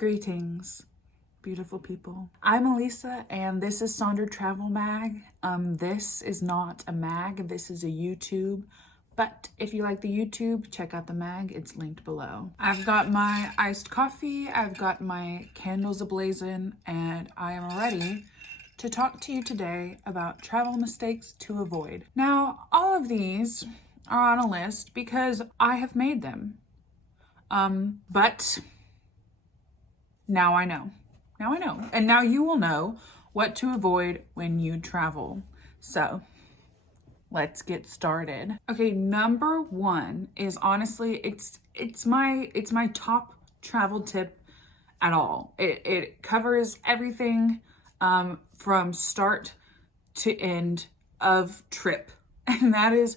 Greetings, beautiful people. I'm Elisa and this is Sonder Travel Mag. This is not a mag, this is a YouTube. But if you like the YouTube, check out the mag, it's linked below. I've got my iced coffee, I've got my candles ablazing, and I am ready to talk to you today about travel mistakes to avoid. Now, all of these are on a list because I have made them. But now I know. Now I know. And now you will know what to avoid when you travel. So let's get started. Okay, number one is honestly, it's my top travel tip at all. It covers everything from start to end of trip. And that is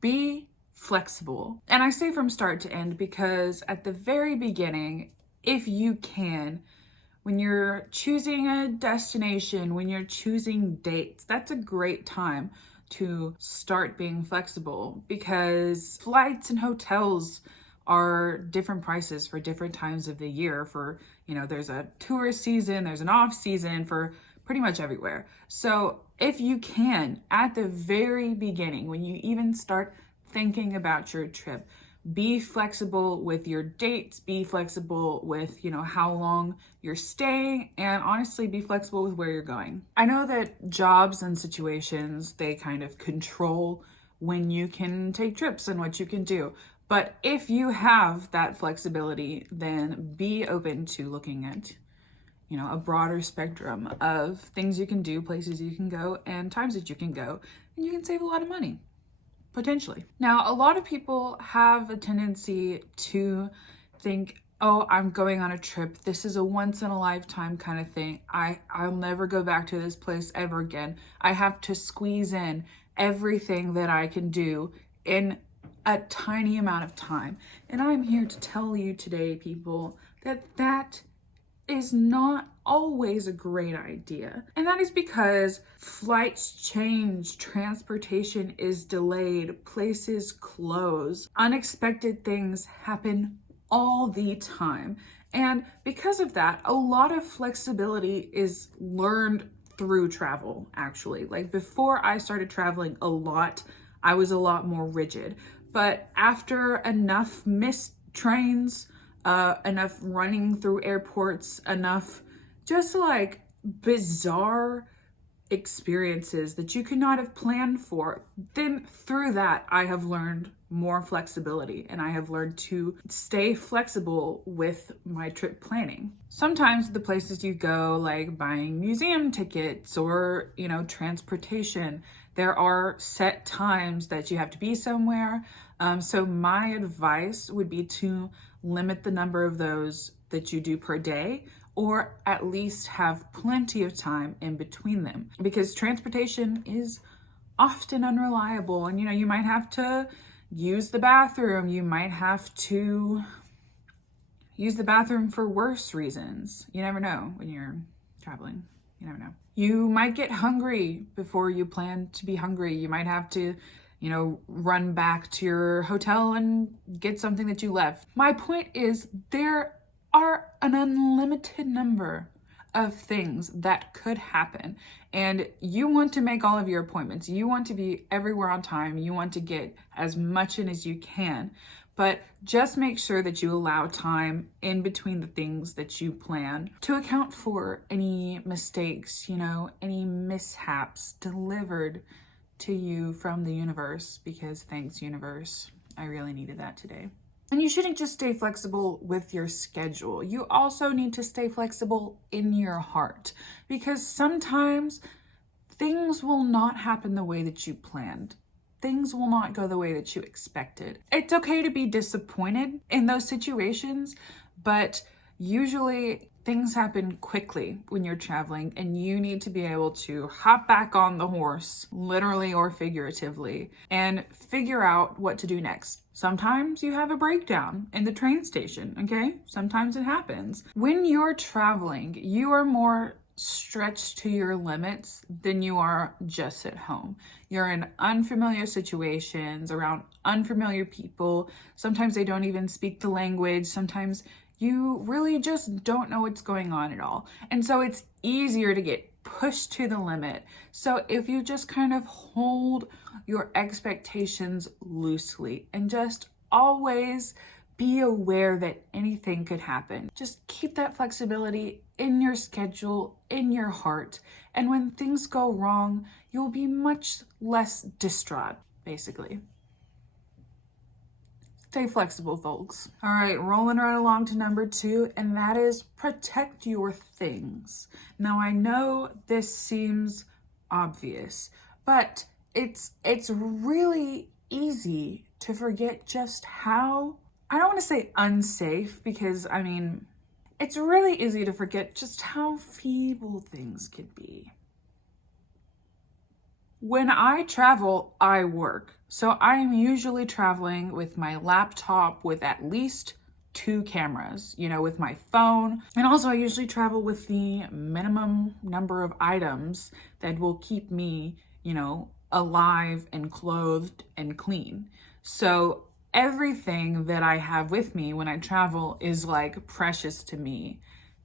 be flexible. And I say from start to end because at the very beginning, if you can, when you're choosing a destination, when you're choosing dates, that's a great time to start being flexible because flights and hotels are different prices for different times of the year. For, there's a tourist season, there's an off season for pretty much everywhere. So if you can, at the very beginning, when you even start thinking about your trip, be flexible with your dates, be flexible with, how long you're staying, and honestly, be flexible with where you're going. I know that jobs and situations, they kind of control when you can take trips and what you can do. But if you have that flexibility, then be open to looking at, a broader spectrum of things you can do, places you can go, and times that you can go, and you can save a lot of money. Potentially. Now, a lot of people have a tendency to think, oh, I'm going on a trip. This is a once in a lifetime kind of thing. I'll never go back to this place ever again. I have to squeeze in everything that I can do in a tiny amount of time. And I'm here to tell you today, people, that is not always a great idea. And that is because flights change, transportation is delayed, places close, unexpected things happen all the time. And because of that, a lot of flexibility is learned through travel, actually. Like before I started traveling a lot, I was a lot more rigid. But after enough missed trains, enough running through airports, enough just like bizarre experiences that you could not have planned for, then through that I have learned more flexibility and I have learned to stay flexible with my trip planning. Sometimes the places you go, like buying museum tickets or, transportation, there are set times that you have to be somewhere. So my advice would be to limit the number of those that you do per day, or at least have plenty of time in between them, because transportation is often unreliable and you might have to use the bathroom. You might have to use the bathroom for worse reasons. You never know when you're traveling. You never know. You might get hungry before you plan to be hungry. You might have to run back to your hotel and get something that you left. My point is there are an unlimited number of things that could happen, and you want to make all of your appointments. You want to be everywhere on time. You want to get as much in as you can, but just make sure that you allow time in between the things that you plan to account for any mistakes, any mishaps delivered to you from the universe, because thanks, universe, I really needed that today. And you shouldn't just stay flexible with your schedule. You also need to stay flexible in your heart, because sometimes things will not happen the way that you planned. Things will not go the way that you expected. It's okay to be disappointed in those situations, but usually things happen quickly when you're traveling, and you need to be able to hop back on the horse, literally or figuratively, and figure out what to do next. Sometimes you have a breakdown in the train station, okay? Sometimes it happens. When you're traveling, you are more stretched to your limits than you are just at home. You're in unfamiliar situations, around unfamiliar people. Sometimes they don't even speak the language. Sometimes you really just don't know what's going on at all. And so it's easier to get pushed to the limit. So if you just kind of hold your expectations loosely and just always be aware that anything could happen. Just keep that flexibility in your schedule, in your heart. And when things go wrong, you'll be much less distraught, basically. Stay flexible, folks. All right, rolling right along to number 2, and that is protect your things. Now, I know this seems obvious, but it's really easy to forget just how, I don't want to say unsafe, because I mean, it's really easy to forget just how feeble things can be. When I travel, I work. So I'm usually traveling with my laptop with at least 2 cameras, with my phone. And also I usually travel with the minimum number of items that will keep me, alive and clothed and clean. So everything that I have with me when I travel is like precious to me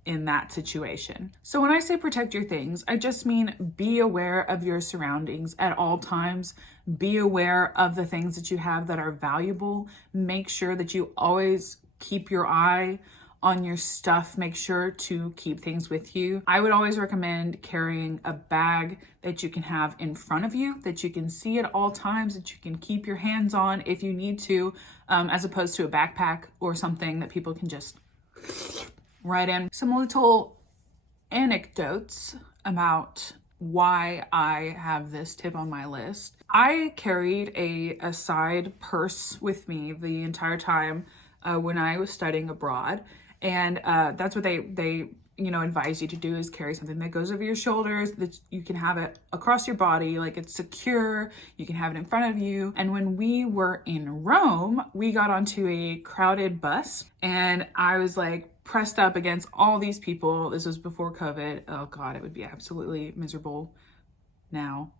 in that situation. So when I say protect your things, I just mean be aware of your surroundings at all times. Be aware of the things that you have that are valuable. Make sure that you always keep your eye on your stuff. Make sure to keep things with you. I would always recommend carrying a bag that you can have in front of you, that you can see at all times, that you can keep your hands on if you need to, as opposed to a backpack or something that people can just right in. Some little anecdotes about why I have this tip on my list. I carried a side purse with me the entire time when I was studying abroad. And that's what they advise you to do, is carry something that goes over your shoulders, that you can have it across your body, like it's secure, you can have it in front of you. And when we were in Rome, we got onto a crowded bus and I was like pressed up against all these people. This was before COVID. Oh God, it would be absolutely miserable now.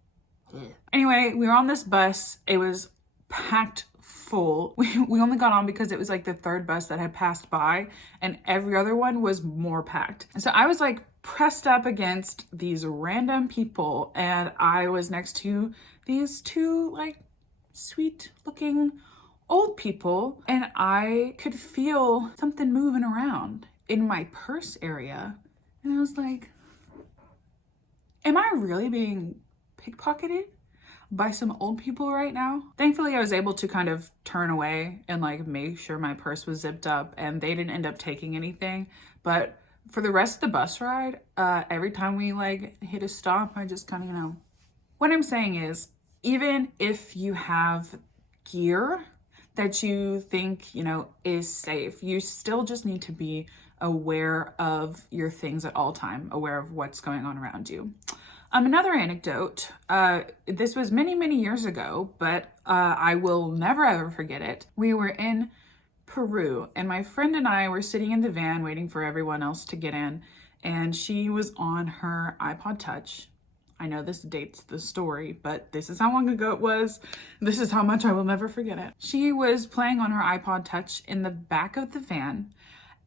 Anyway, we were on this bus. It was packed full. We only got on because it was like the 3rd bus that had passed by, and every other one was more packed. So I was like pressed up against these random people, and I was next to these 2 like sweet looking old people, and I could feel something moving around in my purse area. And I was like, am I really being pickpocketed by some old people right now? Thankfully, I was able to kind of turn away and like make sure my purse was zipped up, and they didn't end up taking anything. But for the rest of the bus ride, every time we like hit a stop, I just kind of, what I'm saying is, even if you have gear that you think, is safe, you still just need to be aware of your things at all time, aware of what's going on around you. Another anecdote, this was many, many years ago, but I will never ever forget it. We were in Peru, and my friend and I were sitting in the van waiting for everyone else to get in, and she was on her iPod Touch. I know this dates the story, but this is how long ago it was. This is how much I will never forget it. She was playing on her iPod Touch in the back of the van,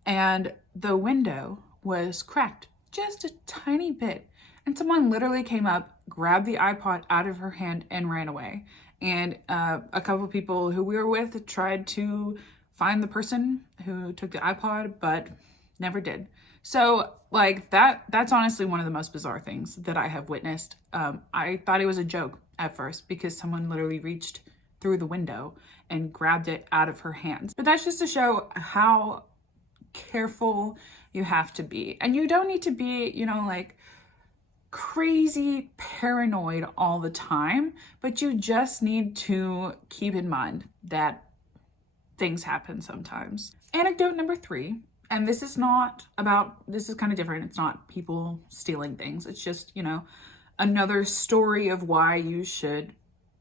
and the window was cracked just a tiny bit. And someone literally came up, grabbed the iPod out of her hand, and ran away. And a couple of people who we were with tried to find the person who took the iPod, but never did. So like that's honestly one of the most bizarre things that I have witnessed. I thought it was a joke at first because someone literally reached through the window and grabbed it out of her hands. But that's just to show how careful you have to be. And you don't need to be, like crazy paranoid all the time, but you just need to keep in mind that things happen sometimes. Anecdote number 3, and this is kind of different. It's not people stealing things. It's just, another story of why you should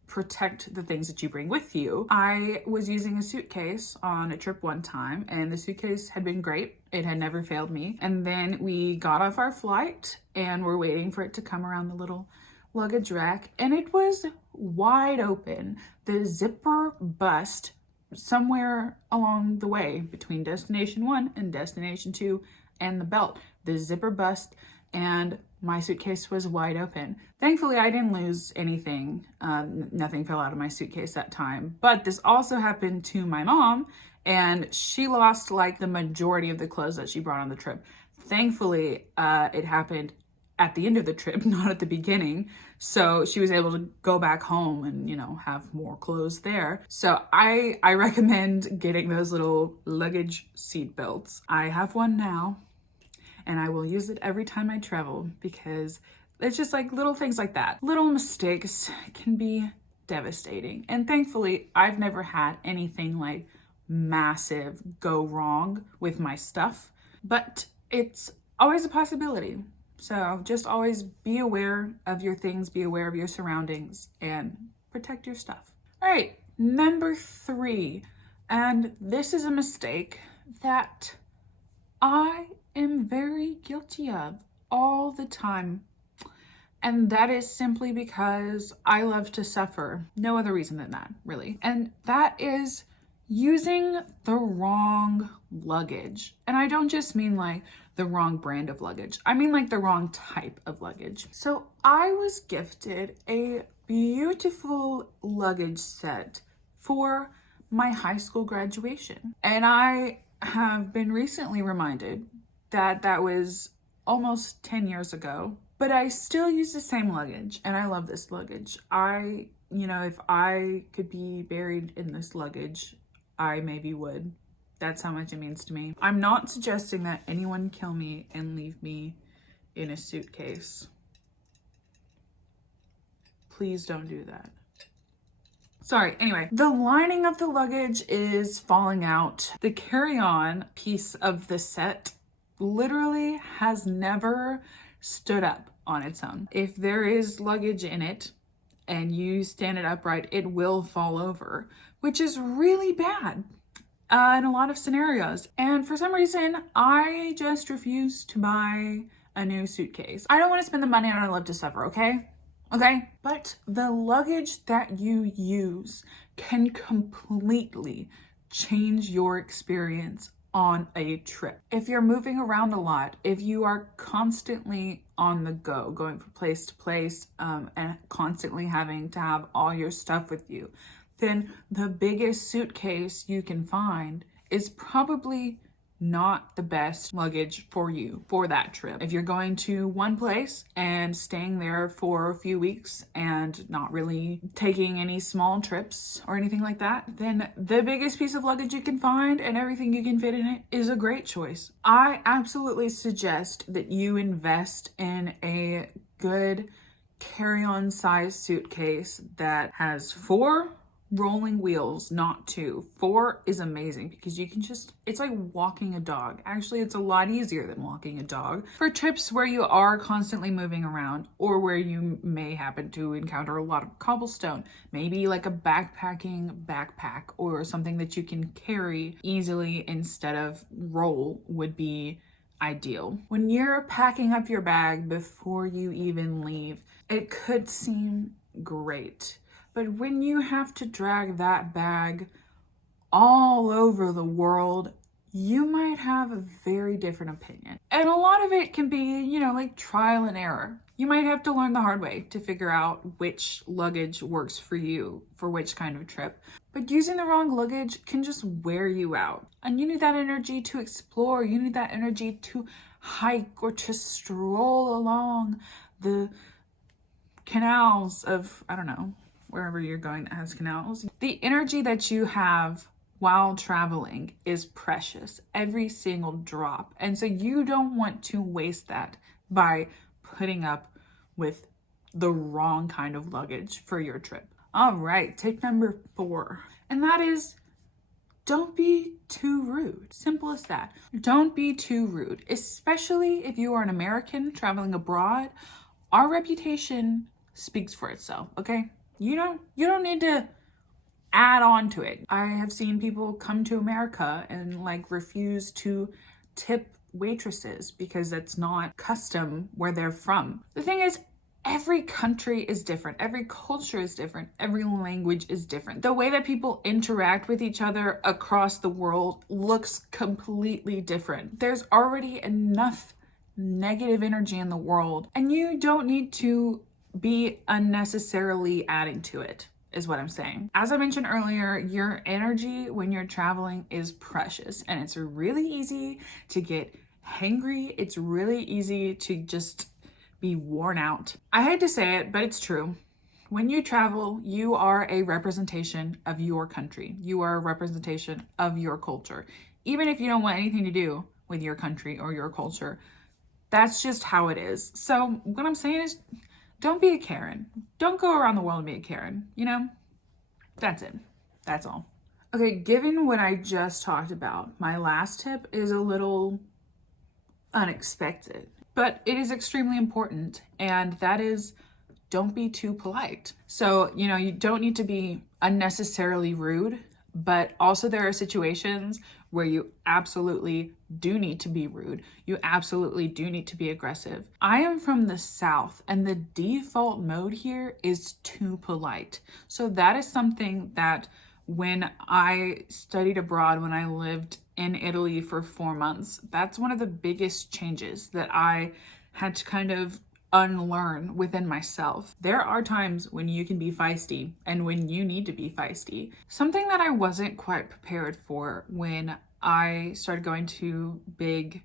protect the things that you bring with you. I was using a suitcase on a trip one time, and the suitcase had been great. It had never failed me. And then we got off our flight and we're waiting for it to come around the little luggage rack, and it was wide open. The zipper bust somewhere along the way between destination 1 and destination 2 and the belt, the zipper bust and my suitcase was wide open. Thankfully, I didn't lose anything. Nothing fell out of my suitcase that time. But this also happened to my mom, and she lost like the majority of the clothes that she brought on the trip. Thankfully, it happened at the end of the trip, not at the beginning. So she was able to go back home and, you know, have more clothes there. So I recommend getting those little luggage seat belts. I have one now, and I will use it every time I travel because it's just like little things like that. Little mistakes can be devastating. And thankfully, I've never had anything like massive go wrong with my stuff, but it's always a possibility. So just always be aware of your things, be aware of your surroundings, and protect your stuff. All right, number 3. And this is a mistake that I am very guilty of all the time. And that is simply because I love to suffer. No other reason than that, really. And that is using the wrong luggage. And I don't just mean like the wrong brand of luggage. I mean like the wrong type of luggage. So I was gifted a beautiful luggage set for my high school graduation. And I have been recently reminded that that was almost 10 years ago, but I still use the same luggage and I love this luggage. If I could be buried in this luggage, I maybe would. That's how much it means to me. I'm not suggesting that anyone kill me and leave me in a suitcase. Please don't do that. Sorry, anyway, the lining of the luggage is falling out. The carry-on piece of the set literally has never stood up on its own. If there is luggage in it and you stand it upright, it will fall over, which is really bad in a lot of scenarios. And for some reason, I just refuse to buy a new suitcase. I don't want to spend the money and I love to suffer, okay? Okay? But the luggage that you use can completely change your experience on a trip. If you're moving around a lot, if you are constantly on the go, going from place to place, and constantly having to have all your stuff with you, then the biggest suitcase you can find is probably not the best luggage for you for that trip. If you're going to one place and staying there for a few weeks and not really taking any small trips or anything like that, then the biggest piece of luggage you can find and everything you can fit in it is a great choice. I absolutely suggest that you invest in a good carry-on size suitcase that has 4 rolling wheels, not 2. 4 is amazing because you can it's like walking a dog. Actually, it's a lot easier than walking a dog for trips where you are constantly moving around or where you may happen to encounter a lot of cobblestone. Maybe like a backpacking backpack or something that you can carry easily instead of roll would be ideal. When you're packing up your bag before you even leave, it could seem great. But when you have to drag that bag all over the world, you might have a very different opinion. And a lot of it can be, like trial and error. You might have to learn the hard way to figure out which luggage works for you for which kind of trip. But using the wrong luggage can just wear you out. And you need that energy to explore. You need that energy to hike or to stroll along the canals of, wherever you're going that has canals. The energy that you have while traveling is precious, every single drop. And so you don't want to waste that by putting up with the wrong kind of luggage for your trip. All right, tip number 4. And that is, don't be too rude. Simple as that. Don't be too rude, especially if you are an American traveling abroad. Our reputation speaks for itself, okay? You don't need to add on to it. I have seen people come to America and refuse to tip waitresses because that's not custom where they're from. The thing is, every country is different. Every culture is different. Every language is different. The way that people interact with each other across the world looks completely different. There's already enough negative energy in the world, and you don't need to be unnecessarily adding to it, is what I'm saying. As I mentioned earlier, your energy when you're traveling is precious, and it's really easy to get hangry. It's really easy to just be worn out. I hate to say it, but it's true. When you travel, you are a representation of your country. You are a representation of your culture. Even if you don't want anything to do with your country or your culture, that's just how it is. So what I'm saying is, don't be a Karen. Don't go around the world and be a Karen, you know? That's it. That's all. Okay, given what I just talked about, my last tip is a little unexpected, but it is extremely important, and that is, don't be too polite. So, you know, you don't need to be unnecessarily rude, but also there are situations where you absolutely do need to be rude. You absolutely do need to be aggressive. I am from the South, and the default mode here is too polite. So that is something that when I studied abroad, when I lived in Italy for 4 months, that's one of the biggest changes that I had to kind of unlearn within myself. There are times when you can be feisty and when you need to be feisty. Something that I wasn't quite prepared for when I started going to big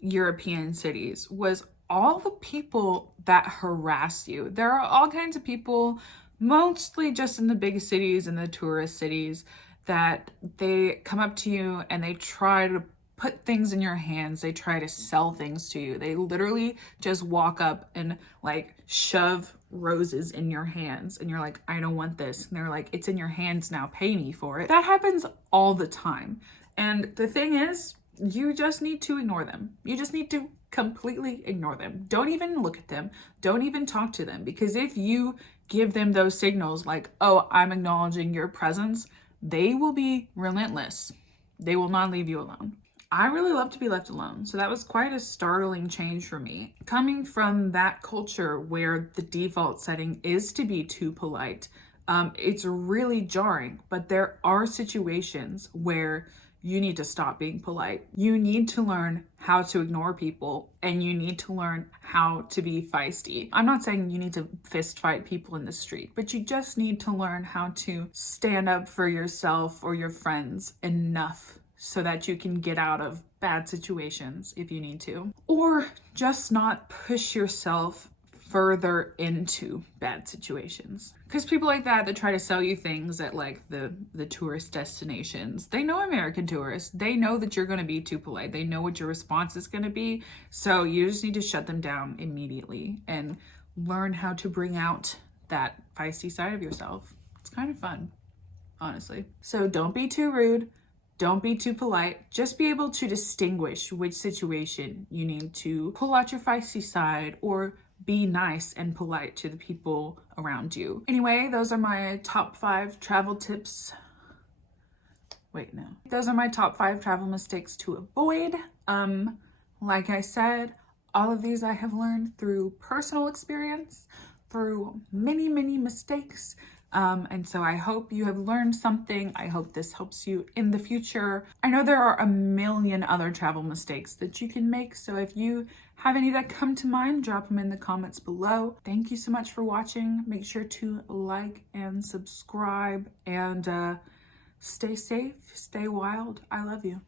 European cities was all the people that harass you. There are all kinds of people, mostly just in the big cities and the tourist cities, that they come up to you and they try to put things in your hands. They try to sell things to you. They literally just walk up and like shove roses in your hands, and you're like, I don't want this. And they're like, it's in your hands now, pay me for it. That happens all the time. And the thing is, you just need to ignore them. You just need to completely ignore them. Don't even look at them. Don't even talk to them, because if you give them those signals like, oh, I'm acknowledging your presence, they will be relentless. They will not leave you alone. I really love to be left alone, so that was quite a startling change for me. Coming from that culture where the default setting is to be too polite, it's really jarring, but there are situations where you need to stop being polite. You need to learn how to ignore people, and you need to learn how to be feisty. I'm not saying you need to fist fight people in the street, but you just need to learn how to stand up for yourself or your friends enough so that you can get out of bad situations if you need to. Or just not push yourself further into bad situations. Because people like that try to sell you things at like the tourist destinations, they know American tourists. They know that you're going to be too polite. They know what your response is going to be. So you just need to shut them down immediately and learn how to bring out that feisty side of yourself. It's kind of fun, honestly. So don't be too rude. Don't be too polite. Just be able to distinguish which situation you need to pull out your feisty side or be nice and polite to the people around you. Anyway, those are my top 5 travel tips. Wait, no. Those are my top 5 travel mistakes to avoid. Like I said, all of these I have learned through personal experience, through many, many mistakes. And so I hope you have learned something. I hope this helps you in the future. I know there are a million other travel mistakes that you can make. So if you have any that come to mind, drop them in the comments below. Thank you so much for watching. Make sure to like and subscribe, and stay safe, stay wild. I love you.